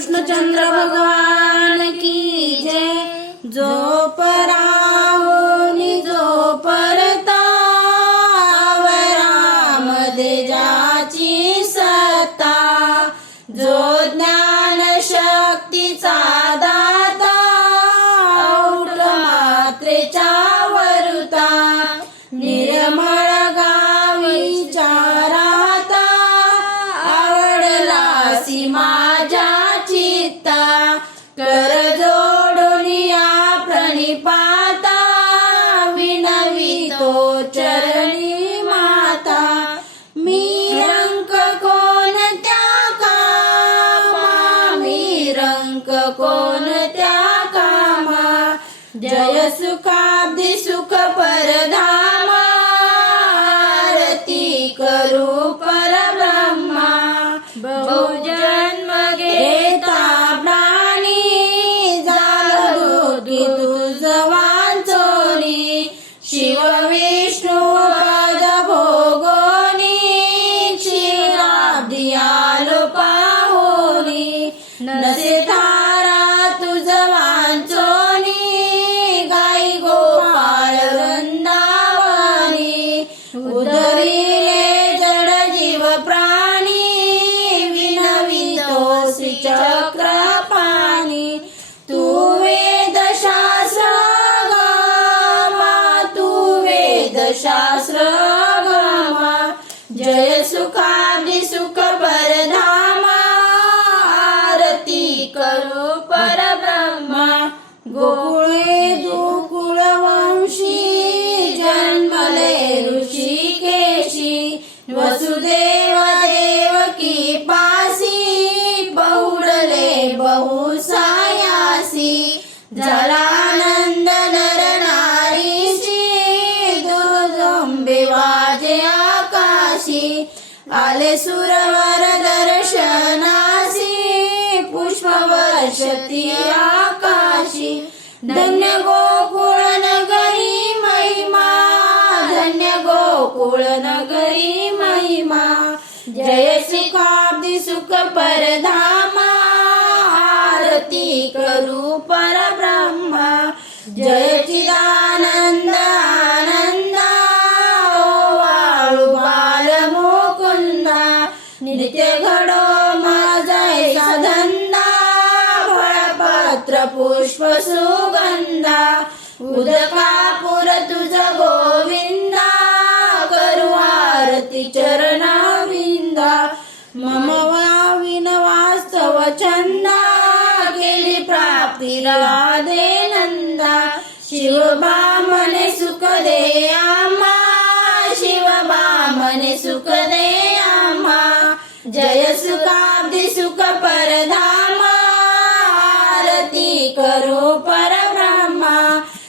कृष्णचंद्र भगवान की जय। जो पराहुनी जो परतावरामध्ये ज्याची सत्ता, जो ज्ञान शक्तीचा दाता, औट मात्रेच्या वरुता, निर्मळ गावीच्या राहता, आवडलासी माझ्या चित्ता, कर जोडून या प्रणिपाता, विनवितो चरणी माता। मी रंक कोणत्या कामा, मी रंक कोणत्या कामा, जय सुखाब्दी सुख परधामा, आरती करू परब्रह्मा। बहुजन्म घेता प्राणी, झालो की तुझ वांचोनी, शिव विष्णू पद भोगोनी, क्षीराब्दी आलो पाहोनी, नसे तारा तुझ वांचोनी, गाई गोपाळ वृंदावनी, उदरिले जड जीव प्राणी, विनवितो श्रीचक्र पाणी। तू वेदशास्त्र गामा, तू वेदशास्त्र गामा, जय सुखाब्दी सुख परधामा, आरती करू परब्रह्मा। गोकुळे दुकुळ वंशी, जन्मले ऋषिकेशी, वसुदेव देवकी पासी, बहुडले बहुसायासी, झाला आनंद नर नारीशी, दुर्दुंबे वाजे आकाशी, आले सुरवर दर्शनासी, पुष्पवर्षती आकाशी। धन्य गोकुळ नगरी महिमा, धन्य गोकुळ नगरी महिमा, जय सुखाब्दी सुख परधामा, आरती करू परब्रह्मा। जय चिदानंद आनंदा, वाळू बाल मुकुंदा, नित्य घडो माझा धंदा, फळपत्र पुष्प सुगंधा, उदकापूर तुझ गोविंदा, करू आरती चरणाविंदा। मम वाविन वास्तव छंदा, केली प्राप्ती राधे नंदा, शिवबा मने सुख दे आम्हा, शिवबा मने सुख दे आम्हा, जय सुखाब्दी सुख परधामा, आरती करू